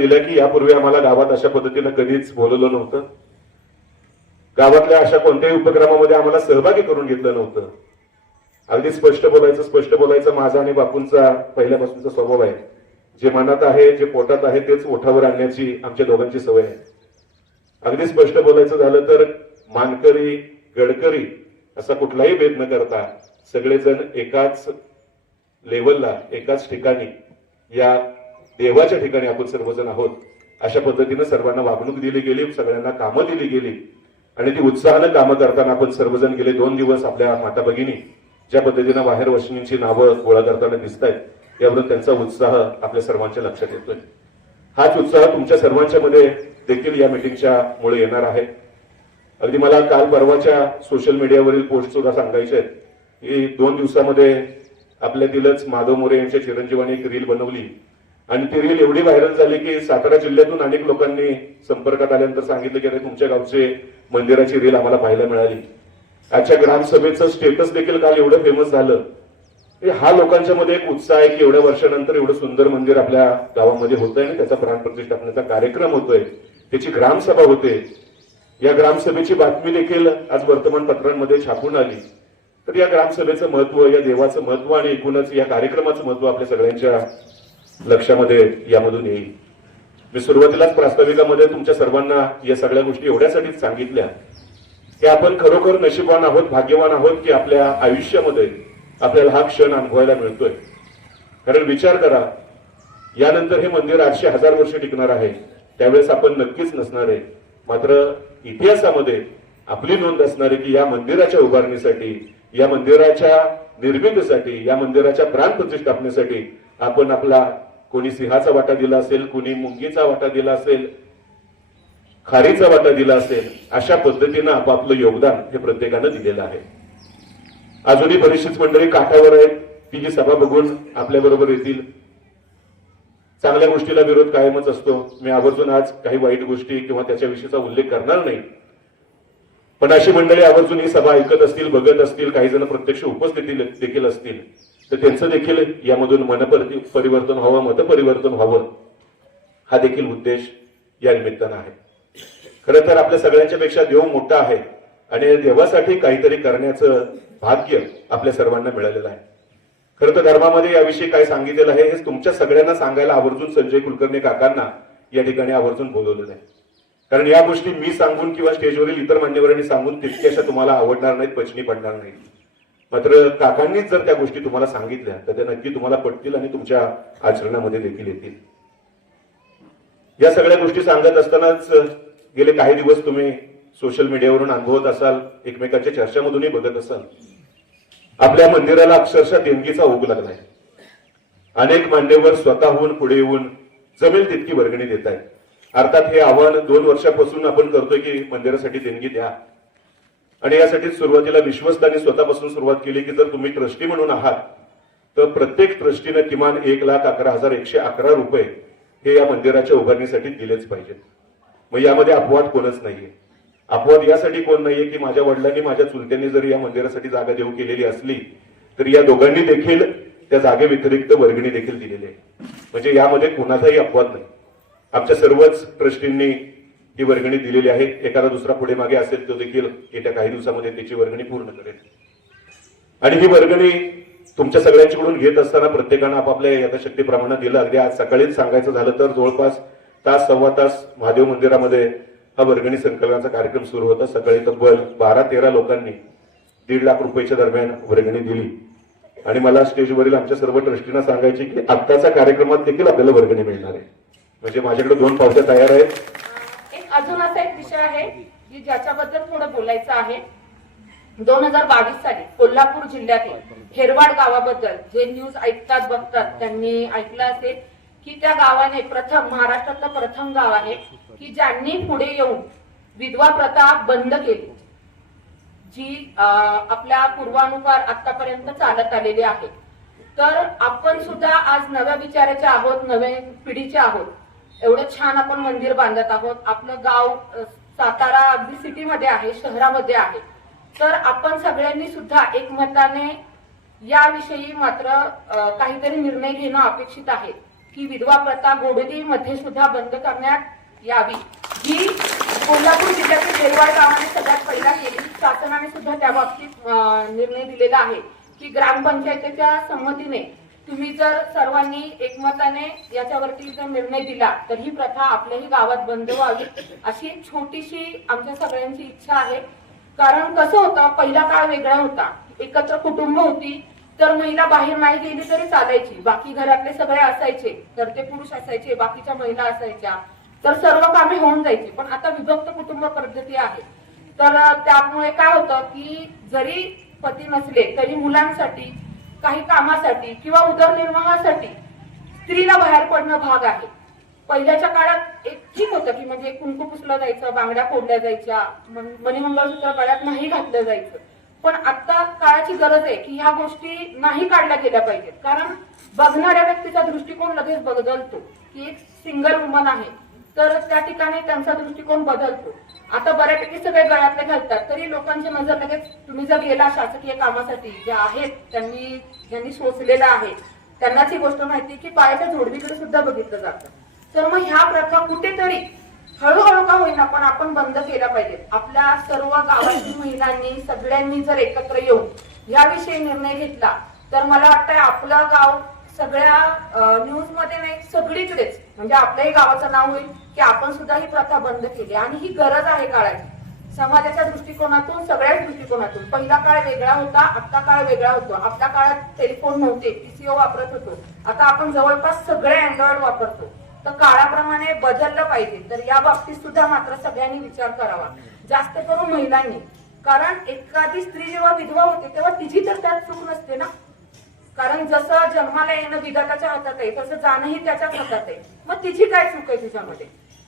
दिलं की यापूर्वी आम्हाला गावात अशा पद्धतीनं कधीच बोलवलं नव्हतं. गावातल्या अशा कोणत्याही उपक्रमामध्ये आम्हाला सहभागी करून घेतलं नव्हतं. अगदी स्पष्ट बोलायचं स्पष्ट बोलायचं माझा आणि बापूंचा पहिल्यापासूनचा स्वभाव आहे. जे मनात आहे जे पोटात आहे तेच ओठावर आणण्याची आमच्या दोघांची सवय आहे. अगदी स्पष्ट बोलायचं झालं तर मानकरी गडकरी असा कुठलाही भेद न करता सगळेजण एकाच लेवलला एकाच ठिकाणी या देवाच्या ठिकाणी आपण सर्वजण आहोत. अशा पद्धतीनं सर्वांना वागणूक दिली गेली सगळ्यांना कामं दिली गेली. आणि ती उत्साहानं कामं करताना आपण सर्वजण गेले दोन दिवस आपल्या माता भगिनी ज्या पद्धतीनं बाहेर वशनींची नावं गोळा करताना दिसत आहेत यावरून त्यांचा उत्साह आपल्या सर्वांच्या लक्षात येतोय. हाच उत्साह तुमच्या सर्वांच्या मध्ये देखील या मिटिंगच्या मुळे येणार आहे. अगदी मला काल परवाच्या सोशल मीडियावरील पोस्ट सुद्धा सांगायचे आहेत की दोन दिवसामध्ये आपल्यातीलच माधव मोरे यांच्या चिरंजीवाने एक रील बनवली. आणि ती रील एवढी व्हायरल झाली की सातारा जिल्ह्यातून अनेक लोकांनी संपर्कात आल्यानंतर सांगितलं की अरे तुमच्या गावचे मंदिराची रील आम्हाला पाहायला मिळाली. आजच्या ग्रामसभेचं स्टेटस देखील काल एवढं फेमस झालं. की हा लोकांच्या मध्ये एक उत्साह आहे की एवढ्या वर्षानंतर एवढं सुंदर मंदिर आपल्या गावामध्ये होतंय आणि त्याचा प्राणप्रतिष्ठापनेचा कार्यक्रम होतोय. त्याची ग्रामसभा होते. या ग्रामसभेची बातमी देखील आज वर्तमानपत्रांमध्ये छापून आली. तर या ग्रामसभेचं महत्त्व या देवाचं महत्त्व आणि एकूणच या कार्यक्रमाचं महत्त्व आपल्या सगळ्यांच्या लक्षामध्ये यामधून येईल. मी सुरुवातीलाच प्रास्ताविकामध्ये तुमच्या सर्वांना या सगळ्या गोष्टी एवढ्यासाठीच सांगितल्या. की आपण खरोखर नशीबवान आहोत भाग्यवान आहोत की आपल्या आयुष्यामध्ये आपल्याला हा क्षण अनुभवायला मिळतोय. कारण विचार करा यानंतर हे मंदिर आठशे हजार वर्ष टिकणार आहे. त्यावेळेस आपण नक्कीच नसणार आहे. मात्र इतिहासामध्ये आपली नोंद असणार आहे की या मंदिराच्या उभारणीसाठी या मंदिराच्या निर्मितीसाठी या मंदिराच्या प्राण प्रतिष्ठापनेसाठी आपण आपला कोणी सिंहाचा वाटा दिला असेल कोणी मुंगीचा वाटा दिला असेल खारीचा वाटा दिला असेल अशा पद्धतीनं आपापलं योगदान हे प्रत्येकानं दिलेलं आहे. अजूनही बरीचशीच मंडळी काठावर आहेत ती जी सभा बघून आपल्या बरोबर येतील. चांगल्या गोष्टीला विरोध कायमच असतो. मी आवर्जून आज काही वाईट गोष्टी किंवा त्याच्याविषयीचा उल्लेख करणार नाही. पण अशी मंडळी आवर्जून ही सभा ऐकत असतील बघत असतील काही जण प्रत्यक्ष उपस्थिती देखील असतील. तर त्यांचं देखील यामधून मन परिवर्तन व्हावं मत परिवर्तन व्हावं हा देखील उद्देश या निमित्तानं आहे. खरं तर आपल्या सगळ्यांच्या पेक्षा देव मोठा आहे आणि देवासाठी काहीतरी करण्याचं भाग्य आपल्या सर्वांना मिळालेलं आहे. खरं तर धर्मामध्ये याविषयी काय सांगितलेलं आहे हे तुमच्या सगळ्यांना सांगायला आवर्जून संजय कुलकर्णी काकांना या ठिकाणी आवर्जून बोलवलेलं आहे. कारण या गोष्टी मी सांगून किंवा स्टेजवरील इतर मान्यवरांनी सांगून तितक्याशा तुम्हाला आवडणार नाहीत पचनी पडणार नाहीत. मात्र काकांनीच जर त्या गोष्टी तुम्हाला सांगितल्या तर त्या नक्की तुम्हाला पटतील आणि तुमच्या आचरणामध्ये देखील येतील. या सगळ्या गोष्टी सांगत असतानाच गेले काही दिवस तुम्ही सोशल मीडियावरून अनुभवत असाल एकमेकांच्या चर्चामधूनही बघत असाल. आपल्या मंदिराला अक्षरशः देणगीचा ओघ लागलाय. अनेक मान्यवर स्वतःहून पुढे येऊन जमेल तितकी वर्गणी देत आहेत अर्थात हे आव्हान दोन वर्षापासून आपण करतोय की मंदिरासाठी देणगी द्या. आणि यासाठी सुरुवातीला विश्वस्तांनी स्वतःपासून सुरुवात केली की जर तुम्ही ट्रस्टी म्हणून आहात तर प्रत्येक ट्रस्टीनं किमान एक लाख अकरा हजार एकशे अकरा रुपये हे या मंदिराच्या उभारणीसाठी दिलेच पाहिजेत. मग यामध्ये अपवाद कोणच नाहीये. अपवाद यासाठी कोण नाहीये की माझ्या वडिलांनी माझ्या चुलत्यांनी जरी या मंदिरासाठी जागा देऊ केलेली असली तरी या दोघांनी देखील त्या जागे व्यतिरिक्त वर्गणी देखील दिलेली आहे. म्हणजे यामध्ये कुणाचाही अपवाद नाही. आमच्या सर्वच ट्रस्टींनी ही वर्गणी दिलेली आहे. एखादा दुसरा पुढे मागे असेल तो देखील येत्या काही दिवसामध्ये त्याची वर्गणी पूर्ण करेल. आणि ही वर्गणी तुमच्या सगळ्यांच्याकडून घेत असताना प्रत्येकानं आपापल्या यथाशक्तीप्रमाणे दिलं. अगदी आज सकाळीच सांगायचं झालं तर जवळपास तास सव्वा तास महादेव मंदिरामध्ये हा वर्गणी संकलनाचा कार्यक्रम सुरू होता. सकाळी तब्बल बारा तेरा लोकांनी दीड लाख रुपयाच्या दरम्यान वर्गणी दिली. आणि मला स्टेजवरील आमच्या सर्व ट्रस्टींना सांगायचे की आत्ताच्या कार्यक्रमात देखील आपल्याला वर्गणी मिळणार आहे. म्हणजे माझ्याकडे दोन पावत्या तयार आहेत. अजून असा एक विषय आहे की ज्याच्याबद्दल थोडं बोलायचं आहे. दोन हजार बावीस साली कोल्हापूर जिल्ह्यातील हेरवाड गावाबद्दल जे न्यूज ऐकतात बघतात त्यांनी ऐकलं असेल की त्या गावाने प्रथम महाराष्ट्रातलं प्रथम गाव आहे की ज्यांनी पुढे येऊन विधवा प्रथा बंद केली. जी आपल्या पूर्वानुसार आतापर्यंत चालत आलेली आहे. तर आपण सुद्धा आज नव्या विचाराचे आहोत नव्या पिढीचे आहोत. एवढं छान आपण मंदिर बांधत आहोत. आपलं गाव सातारा अगदी सिटीमध्ये आहे शहरामध्ये आहे. तर आपण सगळ्यांनी सुद्धा एकमताने याविषयी मात्र काहीतरी निर्णय घेणं अपेक्षित आहे की विधवा प्रथा गोडदीमध्ये सुद्धा बंद करण्यात यावी. ही कोल्हापूर जिल्ह्यातील बेलवाड गावाने सगळ्यात पहिला केली शासनाने सुद्धा त्या बाबतीत निर्णय दिलेला आहे की ग्रामपंचायतीच्या संमतीने तुम्ही जर सर्वांनी एकमताने याच्यावरती जर निर्णय दिला तर ही प्रथा आपल्याही गावात बंद व्हावी अशी छोटीशी आमच्या सगळ्यांची इच्छा आहे. कारण कसं होतं पहिला काळ वेगळा होता. एकत्र कुटुंब होती तर महिला बाहेर नाही गेली तरी चालायची. बाकी घरातले सगळे असायचे तर ते पुरुष असायचे बाकीच्या महिला असायच्या. तर सर्व कामे होऊन जायची. पण आता विभक्त कुटुंब पद्धती आहे. तर त्यामुळे काय होतं की जरी पती नसले तरी मुलांसाठी काही कामासाठी किंवा उदरनिर्वाहासाठी स्त्रीला बाहेर पडणं भाग आहे. पहिल्याच्या काळात एक ठीक होतं की म्हणजे कुंकू पुसलं जायचं बांगड्या फोडल्या जायच्या मणिमंगळसूत्र गळ्यात नाही घातलं जायचं. पण आता काळाची गरज आहे की ह्या गोष्टी नाही काढल्या गेल्या पाहिजेत. कारण बघणाऱ्या व्यक्तीचा दृष्टिकोन लगेच बदलतो की एक सिंगल वुमन आहे. तरच त्या ठिकाणी त्यांचा दृष्टिकोन बदलतो. आता बऱ्यापैकी सगळे गळ्यातले घालतात तरी लोकांची नजर लगेच तुम्ही जर गेला शासकीय कामासाठी जे आहेत त्यांनी ज्यांनी सोचलेलं आहे त्यांनाच ही गोष्ट माहिती की पायाच्या जोडवीकडे सुद्धा बघितलं जातं. तर मग ह्या प्रथा कुठेतरी हळूहळू का होईना पण आपण बंद केल्या पाहिजे आपल्या सर्व गावातील महिलांनी सगळ्यांनी जर एकत्र येऊन याविषयी निर्णय घेतला तर मला वाटतंय आपलं गाव सगळ्या न्यूजमध्ये नाही सगळीकडेच म्हणजे आपल्याही गावाचं नाव होईल की आपण सुद्धा ही प्रथा बंद केली. आणि ही गरज आहे काळाची. समाजाच्या दृष्टिकोनातून सगळ्याच दृष्टिकोनातून. पहिला काळ वेगळा होता आता काळ वेगळा होतो. आपल्या काळात टेलिफोन नव्हते पीसीओ वापरत होतो. आता आपण जवळपास सगळे अँड्रॉइड वापरतो. तर काळाप्रमाणे बदललं पाहिजे. तर या बाबतीत सुद्धा मात्र सगळ्यांनी विचार करावा. जास्त करून महिलांनी. कारण एखादी स्त्री जेव्हा विधवा होते तेव्हा तिची तर त्यात चूक नसते ना? कारण जसं जन्माला येणं विधाताच्या हातात आहे तसं जाणंही त्याच्याच हातात आहे. मग तिची काय चूक आहे तुझ्यामध्ये?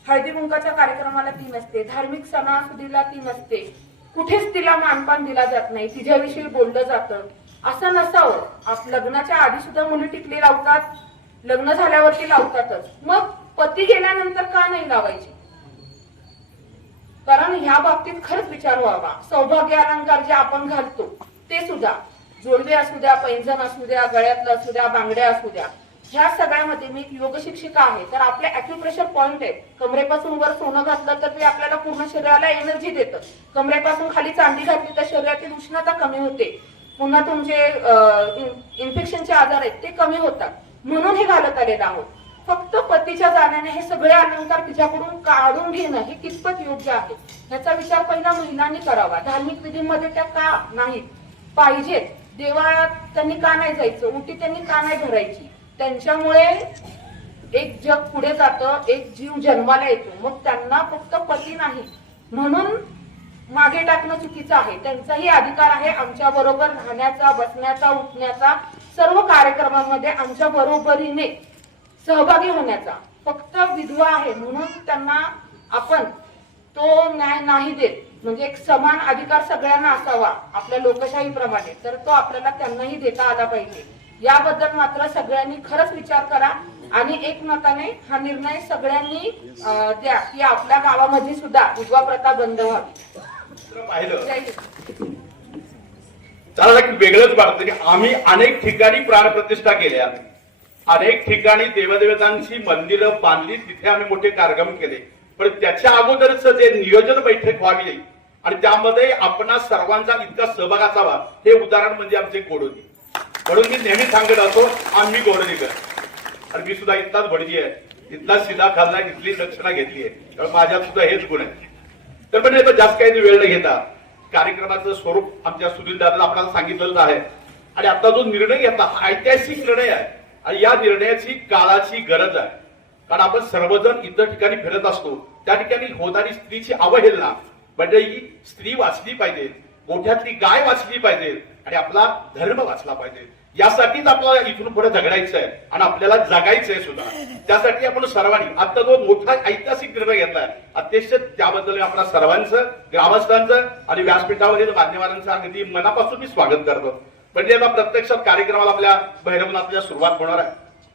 हळदी कुंकाच्या कार्यक्रमाला ती नसते धार्मिक सणासुदीला ती नसते कुठेच तिला मानपान दिला जात नाही तिच्याविषयी बोललं जातं. असं नसावं. आप लग्नाच्या आधी सुद्धा मुली टिकली लावतात लग्न झाल्यावरती लावतातच. मग पती गेल्यानंतर का नाही लावायची? कारण ह्या बाबतीत खरंच विचार व्हावा. सौभाग्य अलंकार जे आपण घालतो ते सुद्धा. जोडवे असू द्या पैंजण असू द्या गळ्यातलं असू द्या बांगड्या असू द्या ह्या सगळ्यामध्ये मी एक योग शिक्षिका आहे. तर आपले अॅक्युप्रेशर पॉइंट आहे कमरेपासून वर सोनं घातलं तर ते आपल्याला पूर्ण शरीराला एनर्जी देतं. कमरेपासून खाली चांदी घातली तर शरीरातील उष्णता कमी होते. पुन्हा तुमचे इन्फेक्शनचे आजार आहेत ते कमी होतात. म्हणून हे घालत आलेलं आहोत. फक्त पतीच्या जाण्याने हे सगळे अलंकार तिच्याकडून काढून घेणं हे कितपत योग्य आहे? ह्याचा विचार पहिला महिलांनी करावा. धार्मिक विधीमध्ये त्या का नाहीत? पाहिजेत. देवाळात त्यांनी का नाही जायचं? उठी त्यांनी का नाही भरायची त्यांच्यामुळे एक जग पुढे जातं एक जीव जन्माला येतो. मग त्यांना फक्त पती नाही. म्हणून मागे टाकणं चुकीचं आहे. त्यांचाही अधिकार आहे आमच्या बरोबर राहण्याचा बसण्याचा उठण्याचा सर्व कार्यक्रमामध्ये आमच्या बरोबरीने सहभागी होण्याचा. फक्त विधवा आहे. म्हणून त्यांना आपण तो न्याय नाही देत. म्हणजे एक समान अधिकार सगळ्यांना असावा आपल्या लोकशाहीप्रमाणे. तर तो आपल्याला त्यांनाही देता आला पाहिजे. याबद्दल मात्र सगळ्यांनी खरंच विचार करा आणि एकमताने हा निर्णय सगळ्यांनी द्या. की आपल्या गावामध्ये सुद्धा विधवा प्रथा बंद व्हावी. पाहिलं. त्याला एक वेगळंच वाटतं की आम्ही अनेक ठिकाणी प्राणप्रतिष्ठा केल्या. अनेक ठिकाणी देवदेवतांची मंदिरं बांधली तिथे आम्ही मोठे कार्यक्रम केले. पण त्याच्या अगोदरच जे नियोजन बैठक व्हावी आणि त्यामध्ये आपणा सर्वांचा इतका सहभाग असावा. हे उदाहरण म्हणजे आमचे गोडोली म्हणून मी नेहमी सांगत असतो आम्ही गोडोलीकर आणि मी सुद्धा इतकाच भडजी आहे. इथला सिधा खाल्ला इथली दक्षिणा घेतली आहे. कारण माझ्यात सुद्धा हेच गुण आहे तर पण जास्त काही वेळ न घेता कार्यक्रमाचं स्वरूप आमच्या सुनील दादा आपल्याला सांगितलेलं आहे. आणि आता जो निर्णय घेतला हा ऐतिहासिक निर्णय आहे. आणि या निर्णयाची काळाची गरज आहे. कारण आपण सर्वजण इतर ठिकाणी फिरत असतो. त्या ठिकाणी होणारी स्त्रीची अवहेलना म्हणजे ही स्त्री वाचली पाहिजे मोठ्यातली गाय वाचली पाहिजे आणि आपला धर्म वाचला पाहिजे. यासाठीच आपल्याला इथून पुढे झगडायचं आहे आणि आपल्याला जगायचंय सुद्धा. त्यासाठी आपण सर्वांनी आता जो मोठा ऐतिहासिक निर्णय घेतलाय अत्यंत त्याबद्दल आपल्या सर्वांचं ग्रामस्थांचं आणि व्यासपीठावरील मान्यवरांचं अगदी मनापासून मी स्वागत करतो. म्हणजे आता प्रत्यक्षात कार्यक्रमाला आपल्या भैरवनाथच्या सुरुवात होणार आहे.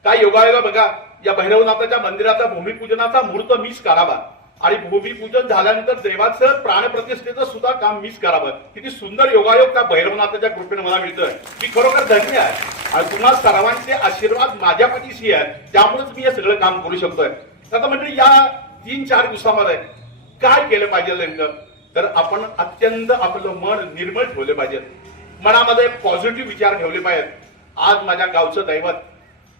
काय योगायोगा बघा या भैरवनाथाच्या मंदिराचा भूमिपूजनाचा मुहूर्त मीच करावा आणि भूमिपूजन झाल्यानंतर देवाचं प्राणप्रतिष्ठेचं सुद्धा काम मीच करावं. किती सुंदर योगायोग त्या भैरवनाथाच्या कृपेने मला मिळतोय. मी खरोखर धन्य आहे. आणि तुम्हा सर्वांचे आशीर्वाद माझ्या पाठीशी आहे त्यामुळेच मी हे सगळं काम करू शकतोय. आता म्हणजे या तीन चार दिवसामध्ये काय केलं पाहिजे नेमकं? तर आपण अत्यंत आपलं मन निर्मळ ठेवले पाहिजे. मनामध्ये पॉझिटिव्ह विचार ठेवले पाहिजेत. आज माझ्या गावचं दैवत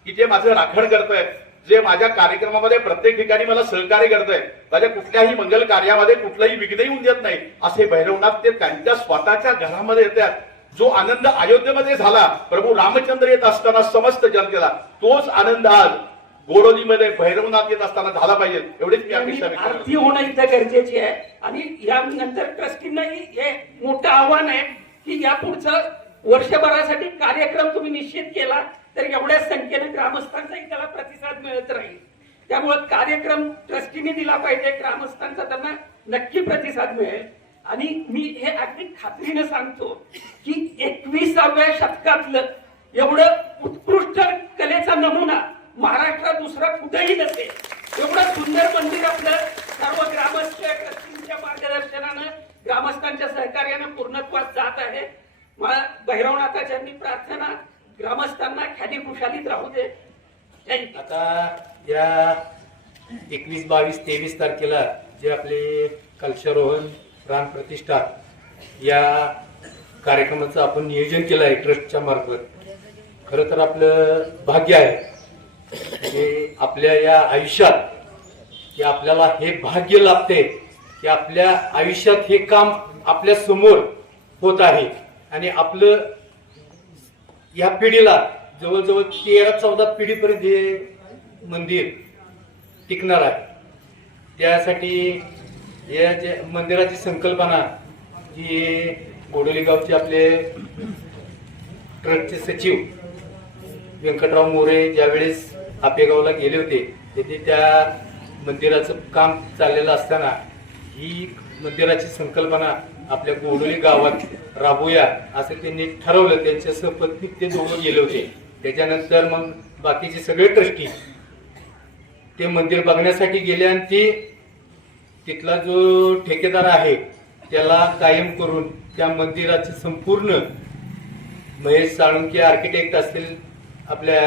की जे माझं राखण करतंय जे माझ्या कार्यक्रमामध्ये प्रत्येक ठिकाणी मला सहकार्य करतंय माझ्या कुठल्याही मंगल कार्यामध्ये कुठलंही विघ्न येऊन देत नाही असे भैरवनाथ ते त्यांच्या स्वतःच्या घरामध्ये येतात. जो आनंद अयोध्येमध्ये झाला प्रभू रामचंद्र येत असताना समस्त जनतेला तोच आनंद आज गोडोलीमध्ये भैरवनाथ येत असताना झाला पाहिजे एवढीच मी अपेक्षा करतो. आरती होणं इथं गरजेची आहे. आणि यानंतर ट्रस्टींनाही हे मोठं आव्हान आहे की या पुढचं वर्षभरासाठी कार्यक्रम तुम्ही निश्चित केला. तर एवढ्या संख्येने ग्रामस्थांचाही त्याला प्रतिसाद मिळत राहील. त्यामुळे कार्यक्रम ट्रस्टीने दिला पाहिजे ग्रामस्थांचा त्यांना नक्की प्रतिसाद मिळेल. आणि मी हे अगदी खात्रीने सांगतो की एकविसाव्या शतकातलं एवढं उत्कृष्ट कलेचा नमुना महाराष्ट्रात दुसरा कुठेही नसेल एवढं सुंदर मंदिर आपलं सर्व ग्रामस्थ ट्रस्टींच्या मार्गदर्शनानं ग्रामस्थांच्या सहकार्यानं पूर्णत्वास जात आहे. मला भैरवनाथाच्या प्रार्थना ग्रामस्थांना ख्याती खुशालीत राहू दे. आता या एकवीस बावीस तेवीस तारखेला जे आपले कलशारोहण प्राणप्रतिष्ठा या कार्यक्रमाचं आपण नियोजन केलं आहे ट्रस्टच्या मार्फत. खरं तर आपलं भाग्य आहे की आपल्या या आयुष्यात की आपल्याला हे भाग्य लाभते की आपल्या आयुष्यात हे काम आपल्यासमोर होत आहे. आणि आपलं या पिढीला जवळजवळ तेरा चौदा पिढीपर्यंत हे मंदिर टिकणार आहे. त्यासाठी या जे मंदिराची संकल्पना ही गोडोली गावचे आपले ट्रस्टचे सचिव व्यंकटराव मोरे ज्यावेळेस आपेगावला गेले होते तेथे त्या मंदिराचं काम चाललेलं असताना ही मंदिराची संकल्पना आपल्या गोडोली गावात राबूया असं त्यांनी ठरवलं. त्यांच्या सपत्नीक ते दोघं गेले होते. त्याच्यानंतर मग बाकीचे सगळे ट्रस्टी ते मंदिर बघण्यासाठी गेले आणि ते तिथला जो ठेकेदार आहे त्याला कायम करून त्या मंदिराचे संपूर्ण महेश साळुंके आर्किटेक्ट असतील आपल्या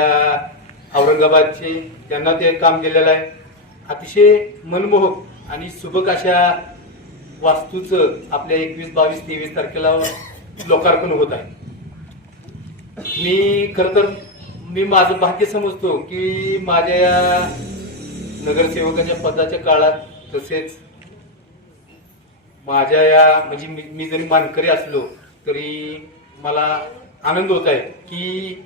औरंगाबादचे त्यांना ते काम दिलेलं आहे. अतिशय मनमोहक आणि सुबक अशा वास्तूचं आपल्या एकवीस बावीस तेवीस तारखेला लोकार्पण होत आहे. मी खर तर मी माझं भाग्य समजतो की माझ्या या नगरसेवकाच्या पदाच्या काळात तसेच माझ्या या म्हणजे मी मी जरी मानकरी असलो तरी मला आनंद होत आहे की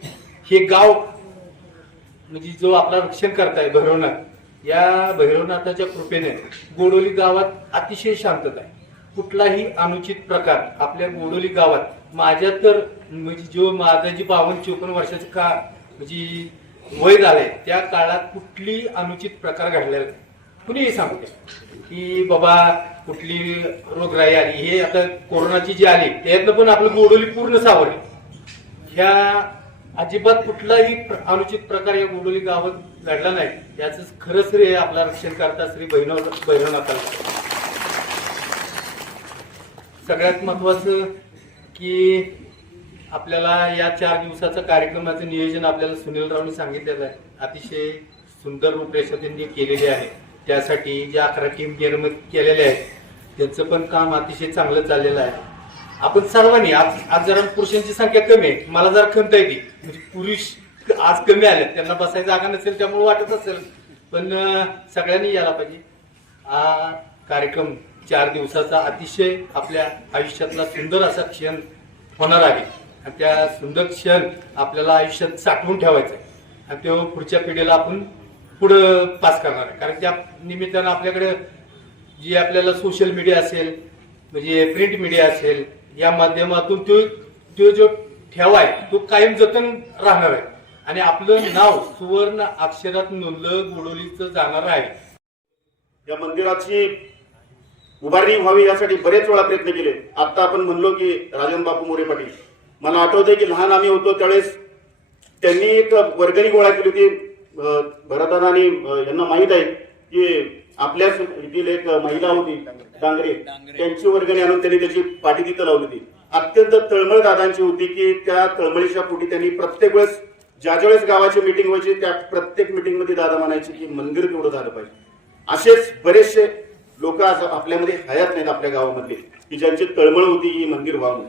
हे गाव म्हणजे जो आपला रक्षण करताय भरवणं या भैरवनाथाच्या कृपेने गोडोली गावात अतिशय शांतता आहे. कुठलाही अनुचित प्रकार आपल्या गोडोली गावात माझ्या तर म्हणजे जो माझा जी बावन्न चोपन्न वर्षाचं का म्हणजे वय झालंय त्या काळात कुठली अनुचित प्रकार घडलेला नाही. कुणीही सांगते की बाबा कुठली रोगराई आली हे आता कोरोनाची जी आली त्यातनं पण आपलं गोडोली पूर्ण सावरली. ह्या अजिबात कुठलाही प्र- अनुचित प्रकार या गोडोली गावात घडला नाही. याच खरंच श्रेय आपला रक्षण करता श्री भैरव भैरवनाथाला. सगळ्यात महत्वाचं की आपल्याला या चार दिवसाचं कार्यक्रमाचं नियोजन आपल्याला सुनील रावने सांगितलेलं आहे. अतिशय सुंदर रूपरेषा त्यांनी केलेली आहे. त्यासाठी ज्या अकरा टीम निर्मित केलेल्या आहेत त्यांचं पण काम अतिशय चांगलं चाललेलं आहे. आपण सर्वांनी आज आज जरा पुरुषांची संख्या कमी आहे मला जरा खंत आहे ती म्हणजे पुरुष आज कमी आले त्यांना बसायची जागा नसेल त्यामुळे वाटत असेल. पण सगळ्यांनी यायला पाहिजे. हा कार्यक्रम चार दिवसाचा अतिशय आपल्या आयुष्यातला सुंदर असा क्षण होणार आहे. आणि त्या सुंदर क्षण आपल्याला आयुष्यात साठवून ठेवायचा आहे. आणि तो पुढच्या पिढीला आपण पुढं पास करणार आहे. कारण त्या निमित्तानं आपल्याकडे जी आपल्याला सोशल मीडिया असेल म्हणजे प्रिंट मीडिया असेल या माध्यमातून तो तो जो ठेवा आहे तो कायम जतन राहणार आहे. आणि आपलं नाव सुवर्ण अक्षरात नोंदलं गोडोलीचं जाणार आहे. या मंदिराची उभारणी व्हावी यासाठी बरेच वेळा प्रयत्न केले. आता आपण म्हणलो की राजन बापू मोरे पाटील. मला आठवतंय की लहान आम्ही होतो त्यावेळेस त्यांनी एक वर्गणी गोळा केली होती. अं, भरताना आणि यांना माहीत आहे की आपल्याच एक महिला होती डांगरे. त्यांची वर्गणी आणून त्यांनी त्याची पाठी तिथं लावली होती. अत्यंत तळमळ दादांची होती की त्या तळमळीच्या पोटी त्यांनी प्रत्येक वेळेस ज्या ज्या वेळेस गावाची मिटिंग व्हायची त्या प्रत्येक मिटिंगमध्ये दादा म्हणायचे की मंदिर तेवढं झालं पाहिजे. असेच बरेचसे लोक आज आपल्यामध्ये हयात नाहीत आपल्या गावामध्ये की ज्यांची तळमळ होती ही मंदिर व्हावं.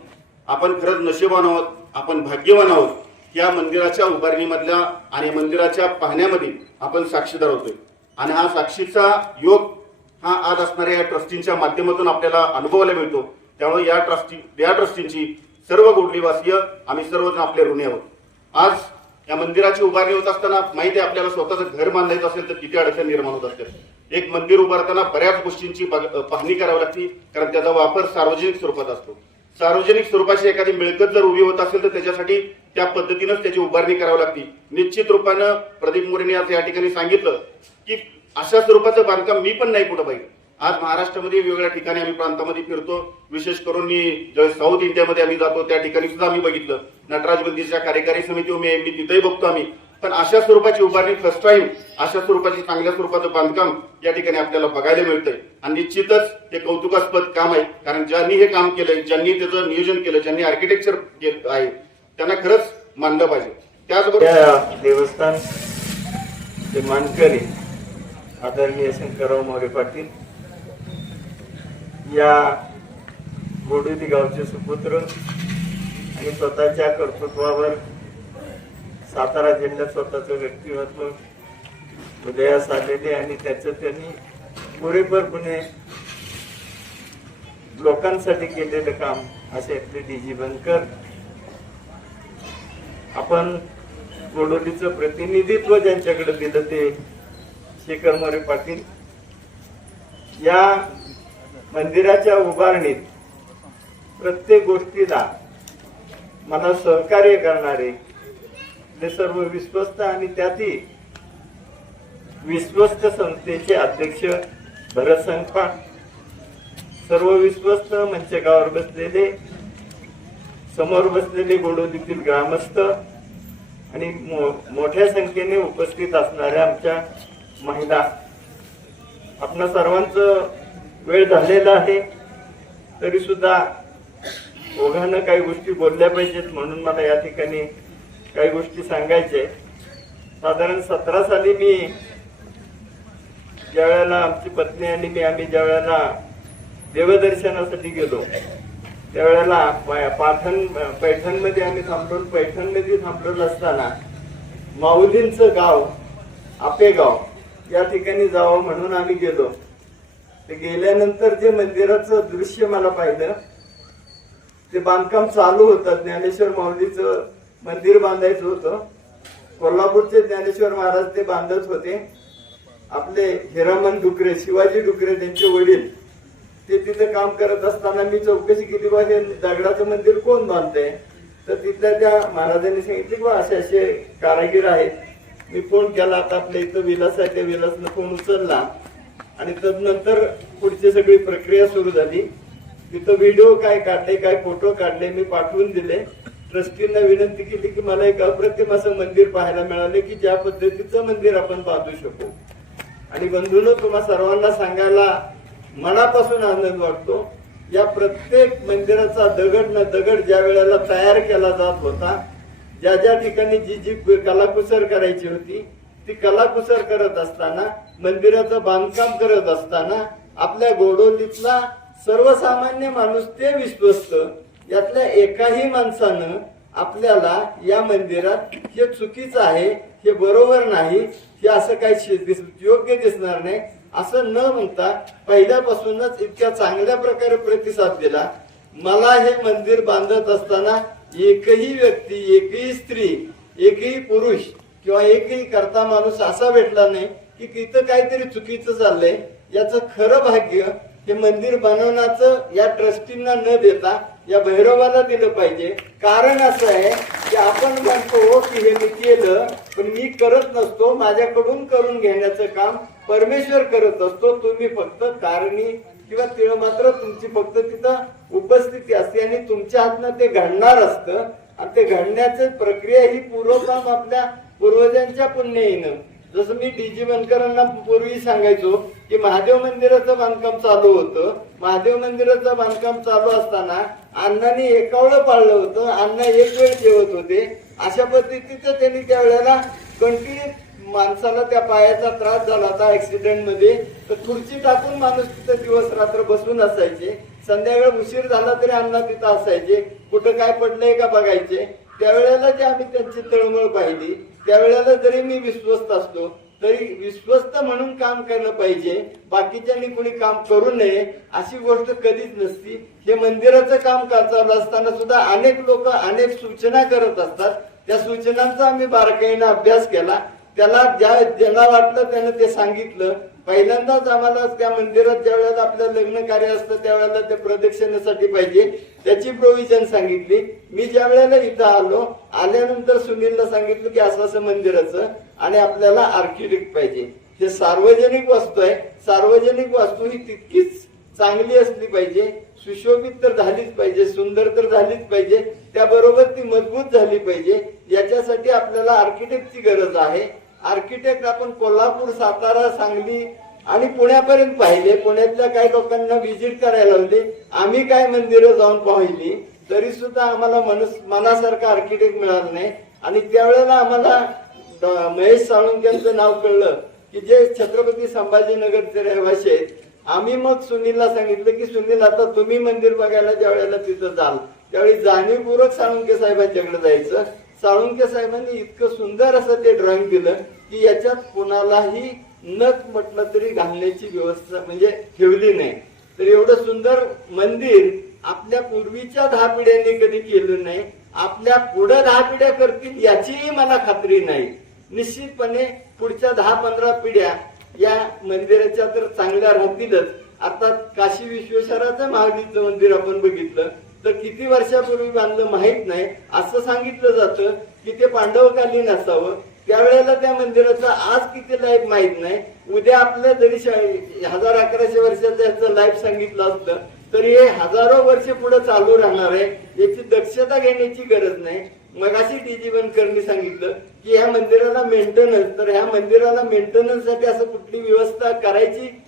आपण खरंच नशीबवान आहोत आपण भाग्यवान आहोत. या मंदिराच्या उभारणीमधल्या आणि मंदिराच्या पाहण्यामध्ये आपण साक्षीदार होतोय. आणि हा साक्षीचा योग हा आज असणाऱ्या या ट्रस्टींच्या माध्यमातून आपल्याला अनुभवायला मिळतो. त्यामुळे या ट्रस्टी या ट्रस्टींची सर्व गोडलीवासीय आम्ही सर्वजण आपले ऋणी आहोत. आज या मंदिराची उभारणी होत असताना माहिती आहे आपल्याला स्वतःचं घर बांधायचं असेल तर किती अडचण निर्माण होत असते. एक मंदिर उभारताना बऱ्याच गोष्टींची पाहणी करावी लागते कारण त्याचा वापर सार्वजनिक स्वरूपात असतो. सार्वजनिक स्वरूपाची एखादी मिळकत जर उभी होत असेल तर त्याच्यासाठी त्या पद्धतीनंच त्याची उभारणी करावी लागते. निश्चित रूपानं प्रदीप मोरेने आज या ठिकाणी सांगितलं की अशा स्वरूपाचं बांधकाम मी पण नाही कुठं पाहिजे आज महाराष्ट्रामध्ये वेगवेगळ्या ठिकाणी आम्ही प्रांतामध्ये फिरतो. विशेष करून मी साऊथ इंडियामध्ये आम्ही जातो त्या ठिकाणी सुद्धा आम्ही बघितलं. नटराज मंदिरच्या कार्यकारी समिती मी मी तिथेही बघतो आम्ही. पण अशा स्वरूपाची उभारणी फर्स्ट टाइम अशा स्वरूपाची चांगल्या स्वरूपाचं बांधकाम या ठिकाणी आपल्याला बघायला मिळतंय. आणि निश्चितच हे कौतुकास्पद काम आहे. कारण ज्यांनी हे काम केलंय ज्यांनी त्याचं नियोजन केलं ज्यांनी आर्किटेक्चर केलं आहे त्यांना खरंच मानलं पाहिजे. त्याचबरोबर देवस्थान मानकरी आदरणीय शंकरराव मोरे पाटील या गोडोली गावचे सुपुत्र आणि स्वतःच्या कर्तृत्वावर सातारा जिल्ह्यात स्वतःचं व्यक्तिमत्व उदयास आलेले आणि त्याचं त्यांनी पुरेपूरपणे लोकांसाठी केलेलं काम असे आपले डी जी बनकर. आपण गोडोलीचं प्रतिनिधित्व ज्यांच्याकडे दिलं ते शेखर मोरे पाटील या मंदिराच्या उभारणीत प्रत्येक गोष्टीला मला सहकार्य करणारे ते सर्व विश्वस्त आणि त्यातही विश्वस्त संस्थेचे अध्यक्ष भरत संगपाळ सर्व विश्वस्त मंचकावर बसलेले समोर बसलेले गोडोलीतील ग्रामस्थ आणि मो- मोठ्या संख्येने उपस्थित असणाऱ्या आमच्या महिला आपणा सर्वांचं वेळ झालेला आहे तरी सुद्धा ओघानं काही गोष्टी बोलल्या पाहिजेत म्हणून मला या ठिकाणी काही गोष्टी सांगायच्या साधारण सतरा साली मी ज्या वेळेला आमची पत्नी आणि मी आम्ही ज्या वेळेला देवदर्शनासाठी गेलो त्यावेळेला पाठण पैठणमध्ये आम्ही थांबलो. पैठणमध्ये थांबलो असताना माऊलींचं गाव आपेगाव या ठिकाणी जावं म्हणून आम्ही गेलो. ते गेल्यानंतर जे मंदिराचं दृश्य मला पाहिलं ते बांधकाम चालू होतं. ज्ञानेश्वर माऊलीचं मंदिर बांधायचं होतं. कोल्हापूरचे ज्ञानेश्वर महाराज ते बांधत होते. आपले हिरामन डुकरे शिवाजी डुकरे त्यांचे वडील ते तिथं काम करत असताना मी चौकशी केली बा हे दगडाचं मंदिर कोण बांधतंय? तर तिथल्या त्या महाराजांनी सांगितले की बा असे असे कारागीर आहेत. मी फोन केला आता आपल्या इथं विलास आहे त्या विलासनं फोन उचलला. आणि तदनंतर पुढची सगळी प्रक्रिया सुरू झाली. तिथं व्हिडिओ काय काढले काय फोटो काढले मी पाठवून दिले. ट्रस्टींना विनंती केली की मला एक अप्रतिम असं मंदिर पाहायला मिळाले की ज्या पद्धतीचं मंदिर आपण बांधू शकू. आणि बंधून तुम्हा सर्वांना सांगायला मनापासून आनंद वाटतो. या प्रत्येक मंदिराचा दगड न दगड ज्या वेळेला तयार केला जात होता ज्या ज्या ठिकाणी जी जी कलाकुसर करायची होती ती कलाकुसर करत असताना मंदिराचं बांधकाम करत असताना आपल्या गोडोलीतला सर्वसामान्य माणूस ते विश्वस्त यातल्या एकाही माणसानं आपल्याला या मंदिरात हे चुकीचं आहे हे बरोबर नाही हे असं काही दिस- योग्य दिसणार नाही असं न म्हणता पहिल्यापासूनच इतक्या चांगल्या प्रकारे प्रतिसाद दिला. मला हे मंदिर बांधत असताना एकही व्यक्ती एकही स्त्री एकही पुरुष किंवा एकही करता माणूस असा भेटला नाही की तिथं काहीतरी चुकीचं चाललंय. याचं खरं भाग्य हे मंदिर बनवण्याचं या ट्रस्टींना न देता या भैरवाला दिलं पाहिजे. कारण असं आहे की आपण म्हणतो की हे मी केलं पण मी करत नसतो. माझ्याकडून करून घेण्याचं काम परमेश्वर करत असतो. तुम्ही फक्त कारणी किंवा तिळ मात्र तुमची फक्त तिथं उपस्थिती असते आणि तुमच्या हातनं ते घडणार असतं. आणि ते घडण्याची प्रक्रिया ही पूर्वकाम आपल्या पूर्वजांच्या पुण्याईनं. जसं मी डीजी बनकरांना पूर्वी सांगायचो की महादेव मंदिराचं बांधकाम चालू होतं. महादेव मंदिराचं बांधकाम चालू असताना अण्णांनी एकावळं पाळलं होतं. अण्णा एक वेळ जेवत होते. अशा पद्धतीचं त्यांनी त्या वेळेला कंटिन्यू माणसाला त्या पायाचा त्रास झाला होता ऍक्सिडेंटमध्ये तर खुर्ची टाकून माणूस तिथं दिवस रात्र बसून असायचे. संध्याकाळ उशीर झाला तरी अण्णा तिथं असायचे. कुठं काय पडलंय का बघायचे. त्यावेळेला जे आम्ही त्यांची तळमळ पाहिली त्यावेळेला जरी मी विश्वस्त असतो तरी विश्वस्त म्हणून काम केलं पाहिजे. बाकीच्यांनी कोणी काम करू नये अशी गोष्ट कधीच नसती. हे मंदिराचं काम चालू असताना सुद्धा अनेक लोक अनेक सूचना करत असतात. त्या सूचनांचा आम्ही बारकाईनं अभ्यास केला. त्याला ज्या ज्यांना वाटलं त्यानं ते सांगितलं. पहिल्यांदाच आम्हाला त्या मंदिरात ज्या वेळेला आपलं लग्न कार्य असतं त्यावेळेला ते प्रदक्षिणेसाठी पाहिजे. त्याची प्रोव्हिजन सांगितली. मी ज्या वेळेला इथं आलो आल्यानंतर सुनीलला सांगितलं की असं असं मंदिराचं आणि आपल्याला आर्किटेक्ट पाहिजे. हे सार्वजनिक वास्तू आहे. सार्वजनिक वास्तू ही तितकीच चांगली असली पाहिजे. सुशोभित तर झालीच पाहिजे सुंदर तर झालीच पाहिजे. त्याबरोबर ती मजबूत झाली पाहिजे. याच्यासाठी आपल्याला आर्किटेक्टची गरज आहे. आर्किटेक्ट आपण कोल्हापूर सातारा सांगली आणि पुण्यापर्यंत पाहिले. पुण्यातल्या काही लोकांना व्हिजिट करायला लावली आम्ही काय मंदिरं जाऊन पाहिली तरी सुद्धा आम्हाला मनस मनासारखा आर्किटेक्ट मिळाला नाही. आणि त्यावेळेला आम्हाला महेश महेश साळुंक्यांचं नाव कळलं की जे छत्रपती संभाजीनगरचे रहिवासी आहेत आम्ही मग सुनीलला सांगितलं की सुनील आता तुम्ही मंदिर बघायला ज्या वेळेला तिथं जाल त्यावेळी जाणीवपूर्वक साळुंके साहेबांच्याकडे जायचं. साळुंके साहेबांनी इतकं सुंदर असं ते ड्रॉइंग दिलं की याच्यात कोणालाही नथ म्हटलं तरी घालण्याची व्यवस्था म्हणजे ठेवली नाही. तर एवढं सुंदर मंदिर आपल्या पूर्वीच्या दहा पिढ्यांनी कधी केलं नाही आपल्या पुढे दहा पिढ्या करतील याचीही मला खात्री नाही. निश्चितपणे पुढच्या दहा पंधरा पिढ्या या मंदिराच्या तर चांगल्या राहतीलच. आता काशी विश्वेश्वराचं महावीरचं मंदिर आपण बघितलं तर किती वर्षापूर्वी बांधलं माहीत नाही. असं सांगितलं जातं की ते पांडवकालीन असावं. त्यावेळेला त्या मंदिराचं आज किती लाईफ माहीत नाही. उद्या आपल्या जरी शा- हजार अकराशे वर्षाचं याचं लाईफ सांगितलं असलं तर हे हजारो वर्ष पुढे चालू राहणार आहे. याची दक्षता घेण्याची गरज नाही. मगाशी डीजी बनकरनी सांगितलं की ह्या मंदिराला मेंटेनन्स तर ह्या मंदिराला मेंटेनन्ससाठी असं कुठली व्यवस्था करायची?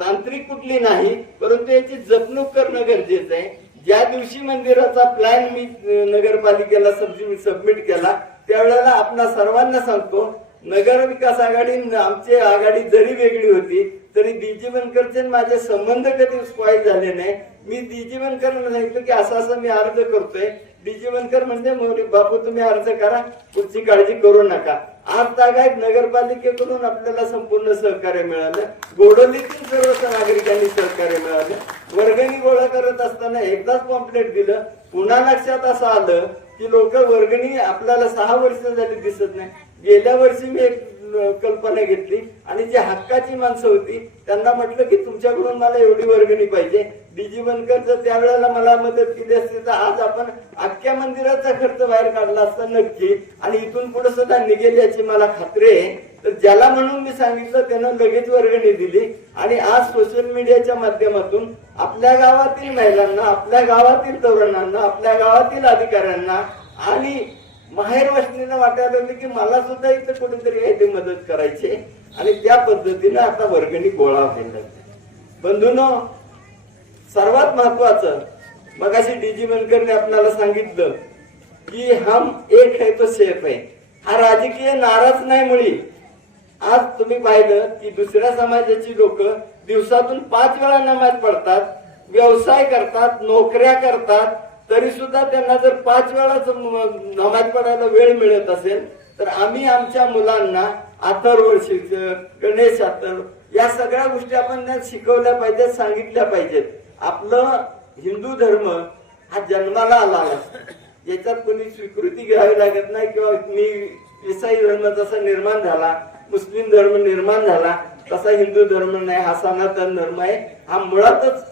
तांत्रिक कुठली नाही परंतु याची जपणूक करणं गरजेचं आहे. ज्या दिवशी मंदिराचा प्लॅन मी नगरपालिकेला सबमिट केला त्यावेळेला आपणा सर्वांना सांगतो नगर विकास आघाडी आमची आघाडी जरी वेगळी होती तरी दिजी बनकरचे माझे संबंध कधी स्पॉईल झाले नाही. मी दिजी बनकर सांगितलं की असं असं मी अर्ज करतोय. डीजी बनकर म्हणजे बापू तुम्ही अर्ज करा पुढची काळजी करू नका. आज तागायत नगरपालिकेकडून आपल्याला संपूर्ण सहकार्य मिळालं. गोडोलीतील सर्व नागरिकांनी सहकार्य मिळालं. वर्गणी गोळा करत असताना एकदाच पॉम्पलेट दिलं. पुन्हा लक्षात असं आलं की लोक वर्गणी आपल्याला सहा वर्ष झाली दिसत नाही. गेल्या वर्षी मी एक कल्पना घेतली आणि जी हक्काची माणसं होती त्यांना म्हटलं की तुमच्याकडून मला एवढी वर्गणी पाहिजे. डीजी बनकर जर त्यावेळेला मला मदत केली असती तर आज आपण अख्ख्या मंदिराचा खर्च बाहेर काढला असता नक्की. आणि इथून पुढे सुद्धा निघेल याची मला खात्री आहे. तर ज्याला म्हणून मी सांगितलं त्यानं लगेच वर्गणी दिली. आणि आज सोशल मीडियाच्या माध्यमातून आपल्या गावातील महिलांना आपल्या गावातील तरुणांना आपल्या गावातील अधिकाऱ्यांना आणि माहेर वसनीला वाटायला लागलं की मला सुद्धा इथं कुठेतरी काहीतरी मदत करायची आणि त्या पद्धतीनं आता वर्गणी गोळा व्हायला लागते बंधूनो सर्वात महत्वाचं मगाशी डीजी मनकरने आपल्याला सांगितलं की हम एक है तो सेफ आहे हा राजकीय नाराज नाही मुळी. आज तुम्ही पाहिलं की दुसऱ्या समाजाची लोक दिवसातून पाच वेळा नमाज पडतात व्यवसाय करतात नोकऱ्या करतात तरी सुद्धा त्यांना जर पाच वेळाच नमाज पडायला वेळ मिळत असेल तर आम्ही आमच्या मुलांना अथर्वशीच गणेश अथर्व या सगळ्या गोष्टी आपण त्यात शिकवल्या पाहिजेत सांगितल्या पाहिजेत. आपलं हिंदू धर्म हा जन्माला आला याच्यात कोणी स्वीकृती घ्यावी लागत नाही किंवा मी इसाई धर्म जसा निर्माण झाला मुस्लिम धर्म निर्माण झाला तसा हिंदू धर्म नाही हा सनातन धर्म आहे. हा मुळातच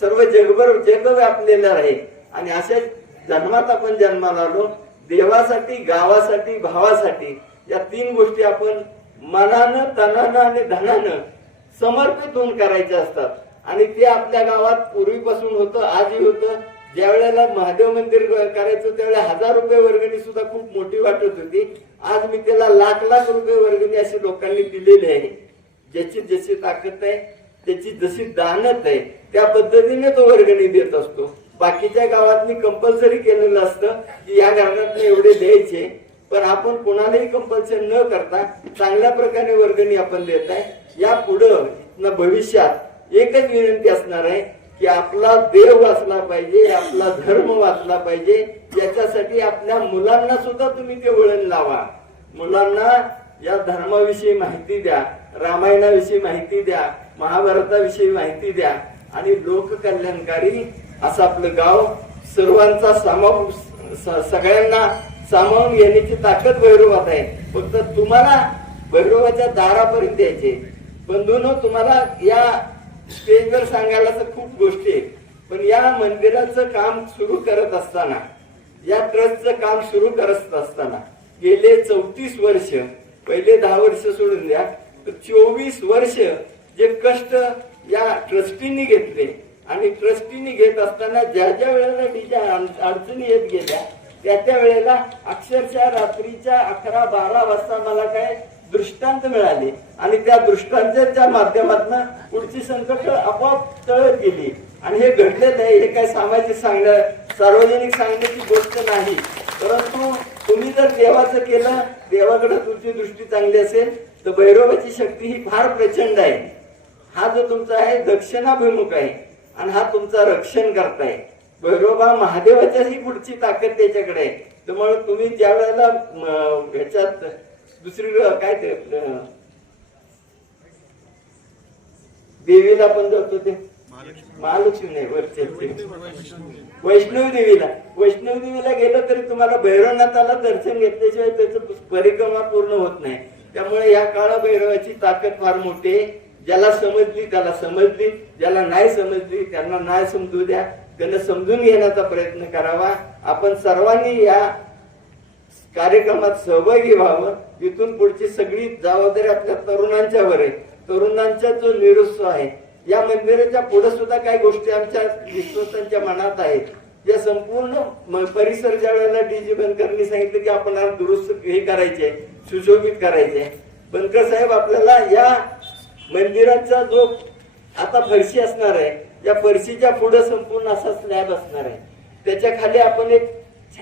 सर्व जगभर जग व्यापलेला आहे. आणि अशा जन्मात आपण जन्माला आलो देवासाठी गावासाठी भावासाठी या तीन गोष्टी आपण मनानं तनानं आणि धनानं समर्पित होऊन करायचे असतात. आणि ते आपल्या गावात पूर्वीपासून होतं आजही होतं. ज्या वेळेला महादेव मंदिर करायचं त्यावेळेला हजार रुपये वर्गणी सुद्धा खूप मोठी वाटत होती. आज मी त्याला लाख लाख रुपये वर्गणी अशी लोकांनी दिलेली आहे. ज्याची जशी ताकद आहे त्याची जशी दानत आहे त्या पद्धतीने तो वर्गणी देत असतो. बाकीच्या गावात मी कंपल्सरी केलेलं असतं की या घरात एवढे द्यायचे पण आपण कोणालाही कंपल्सरी न करता चांगल्या प्रकारे वर्गणी आपण देत आहे. या पुढं भविष्यात एकच विनंती असणार आहे की आपला देव वाचला पाहिजे आपला धर्म वाचला पाहिजे. याच्यासाठी आपल्या मुलांना सुद्धा तुम्ही ते वळण लावा. मुलांना या धर्माविषयी माहिती द्या रामायणाविषयी माहिती द्या महाभारताविषयी माहिती द्या. आणि लोककल्याणकारी असं आपलं गाव सर्वांचा सामाव सगळ्यांना सामावून घेण्याची ताकद भैरवात आहे. फक्त तुम्हाला भैरवाच्या दारापर्यंत यायचे. बंधून तुम्हाला या स्टेजवर सांगायला तर खूप गोष्टी आहेत पण या मंदिराचं काम सुरू करत असताना या ट्रस्टचं काम सुरू करत असताना गेले चौतीस वर्ष पहिले दहा वर्ष सोडून द्या तर चोवीस वर्ष जे कष्ट या ट्रस्टींनी घेतले आणि ट्रस्टीने घेत असताना ज्या ज्या वेळेला तिच्या अडचणी येत गेल्या त्या त्या वेळेला अक्षरशः रात्रीच्या अकरा बारा वाजता मला काय दृष्टांत मिळाले. आणि त्या दृष्टांताच्या माध्यमातून पुढची संकट आपोआप तळत गेली. आणि हे घडलेलं आहे हे काय सामाजिक सांगण्या सार्वजनिक सांगण्याची गोष्ट नाही. परंतु तुम्ही जर देवाचं केलं देवाकडे तुमची दृष्टी चांगली असेल तर भैरवाची शक्ती ही फार प्रचंड आहे. हा जो तुमचा आहे दक्षिणाभिमुख आहे. आणि हा तुमचा रक्षण करताय. भैरोबा महादेवाच्याही पुढची ताकद त्याच्याकडे आहे. त्यामुळे तुम्ही ज्या वेळेला ह्याच्यात दुसरी काय ते देवीला पण जातो ते? महालक्ष्मी नाही वरचे वैष्णवी देवीला. वैष्णव देवीला गेलं तरी तुम्हाला भैरवनाथाला दर्शन घेतल्याशिवाय त्याचं परिक्रमा पूर्ण होत नाही. त्यामुळे या काळा भैरवाची ताकद फार मोठी आहे. ज्याला समजली त्याला समजली. ज्याला नाही समजली त्यांना नाही समजू द्या. त्यांना समजून घेण्याचा प्रयत्न करावा. आपण सर्वांनी या कार्यक्रमात सहभागी व्हावं. इथून पुढची सगळी जबाबदारी आपल्या तरुणांच्यावर आहे. तरुणांचा जो निरुत्सव आहे या मंदिराच्या पुढे सुद्धा काही गोष्टी आमच्या विश्वासांच्या मनात आहेत. या संपूर्ण म- परिसर ज्या वेळेला डीजी बनकरनी सांगितलं की आपण दुरुस्त हे करायचे सुशोभित करायचे. बनकर साहेब आपल्याला या मंदिराचा जो आता फरशी असणार आहे या फरशीच्या पुढे संपूर्ण असा स्लॅब असणार आहे. त्याच्याखाली आपण एक